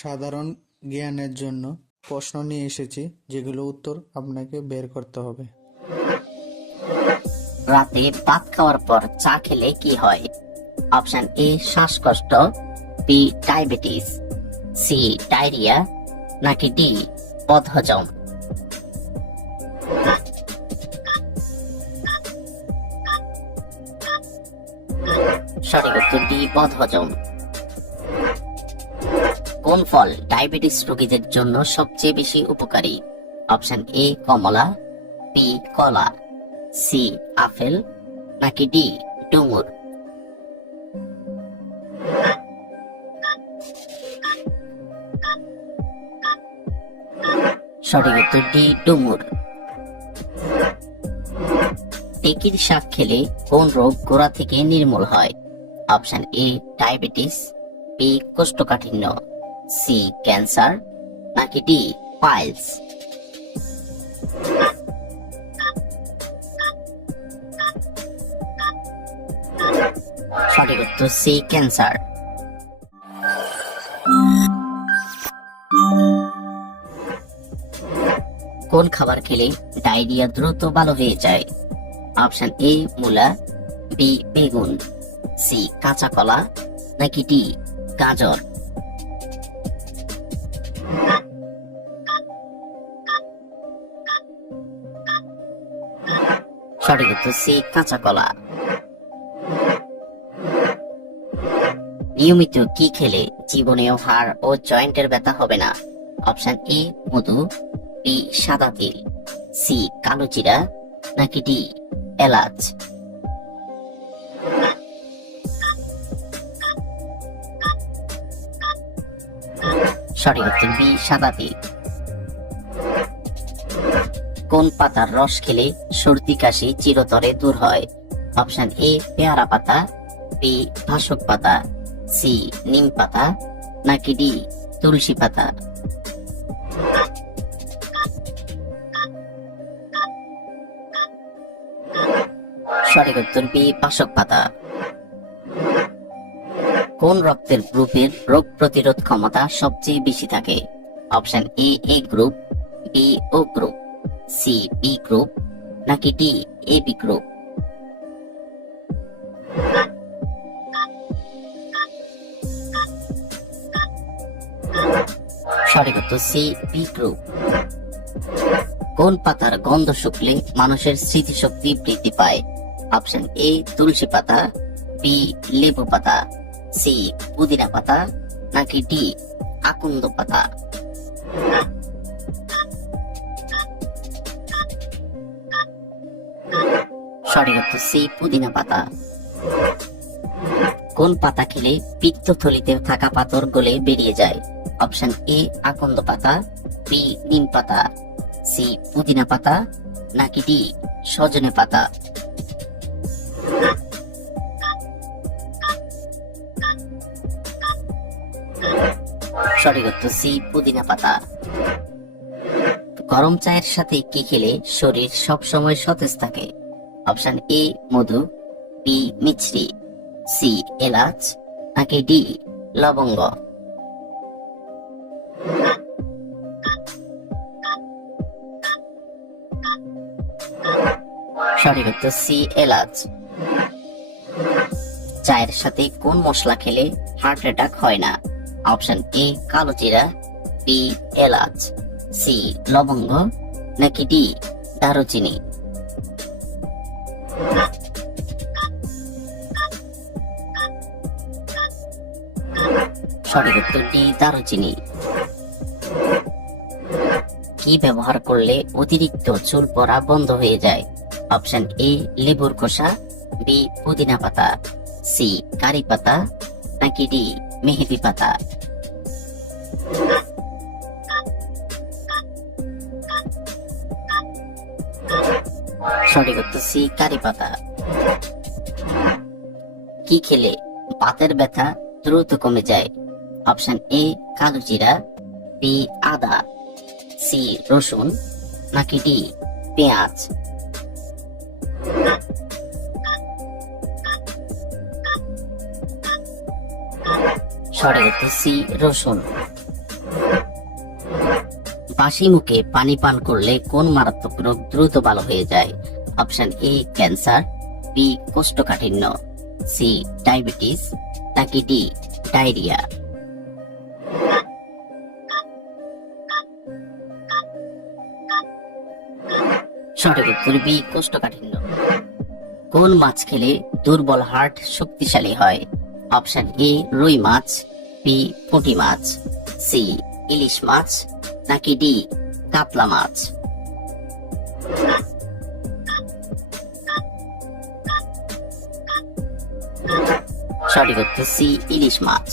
সাধারণ জ্ঞানের জন্য প্রশ্ন নিয়ে এসেছি, যেগুলো উত্তর আপনাকে বের করতে হবে। রাতে ভাত খাওয়ার পর চা খেলে কি হয়? অপশন এ শ্বাসকষ্ট, বি ডায়াবেটিস, সি ডায়রিয়া, নাকি ডি বদহজম। সঠিক উত্তর ডি বদহজম। কোন ফল ডায়াবেটিস রোগীদের জন্য সবচেয়ে বেশি উপকারী? অপশন এ কমলা, বি কলা, সি আপেল, নাকি ডি ডুমুর। সঠিক উত্তর ডি ডুমুর। টেকির শাক খেলে কোন রোগ গোড়া থেকে নির্মূল হয়? অপশন এ ডায়াবেটিস, বি কোষ্ঠকাঠিন্য, সি ক্যান্সার, নাকি ডি পাইলস। সঠিক উত্তর সি ক্যান্সার। কোন খাবার খেলে ডায়রিয়া দ্রুত ভালো হয়ে যায়? অপশন এ মূলা, বি বেগুন, সি কাঁচা কলা, নাকি ডি গাজর। সঠিক উত্তর সি কাঁচা কলা। নিয়মিত কি খেলে জীবনেও হাড় ও জয়েন্টের ব্যথা হবে না? অপশন এ মধু, বি সাদা তিল, সি কালো জিরা, নাকি ডি এলাচ। সঠিক উত্তর বি সাদা তিল। কোন পাতার রস খেলে সর্দি কাশি চিরতরে দূর হয়? অপশন এ পেয়ারা পাতা, বি ভাসক পাতা, সি নিম পাতা, নাকি ডি তুলসী পাতা। সঠিক উত্তর বি ভাসক পাতা। কোন রক্তের গ্রুপের রোগ প্রতিরোধ ক্ষমতা সবচেয়ে বেশি থাকে? Option A group, B O group, C B group, নাকি ডি এ বি গ্রুপ। সঠিক উত্তর সি বি গ্রুপ। কোন পাতার গন্ধ শুকলে মানুষের স্মৃতিশক্তি বৃদ্ধি পায়? অপশন এ তুলসী পাতা, বি লেবু পাতা, সি পুদিনা পাতা, নাকি ডি আকন্দ পাতা। সঠিক উত্তর সি পুদিনা পাতা। কোন পাতা খেলে পিত্তথলিতে থাকা পাথর গলে বেরিয়ে যায়? অপশন এ আকন্দ পাতা, বি নিম পাতা, সি পুদিনা পাতা, নাকি ডি সজনে পাতা। সঠিক উত্তর সি পুদিনা পাতা। গরম চায়ের সাথে কি খেলে শরীর সবসময় সতেজ থাকে? অপশন এ মধু, বি মিছরি, সি এলাচ, নাকি ডি লবঙ্গ। সঠিক উত্তর সি এলাচ। চায়ের সাথে কোন মশলা খেলে হার্ট অ্যাটাক হয় না? অপশন এ কালো জিরা, বি এলাচ, সি লবঙ্গ, নাকি ডি দারুচিনি। সঠিক উত্তর ডি দারুচিনি। কি ব্যবহার করলে অতিরিক্ত চুল পড়া বন্ধ হয়ে যায়? অপশন এ লেবুর খোসা, বি পুদিনা পাতা, সি কারি পাতা, নাকি ডি মেহেদি পাতা। সঠিক উত্তর সি কারি পাতা। কি খেলে বাতের ব্যথা দ্রুত কমে যায়? অপশন এ কালো জিরা, বি আদা, সি রসুন, নাকি ডি পেঁয়াজ। সঠিক উত্তর সি রসুন। বাসি মুখে পানি পান করলে কোন মারাত্মক রোগ দ্রুত ভালো হয়ে যায়? অপশন এ ক্যান্সার, বি কোষ্ঠকাঠিন্য, সি ডায়াবেটিস, নাকি ডি ডায়রিয়া। সঠিক উত্তর বি কোষ্ঠকাঠিন্য। কোন মাছ খেলে দুর্বল হার্ট শক্তিশালী হয়? অপশন এ রুই মাছ, বি পুঁটি মাছ, সি ইলিশ মাছ, নাকি ডি কাতলা মাছ। সঠিক উত্তর সি ইলিশ মাছ।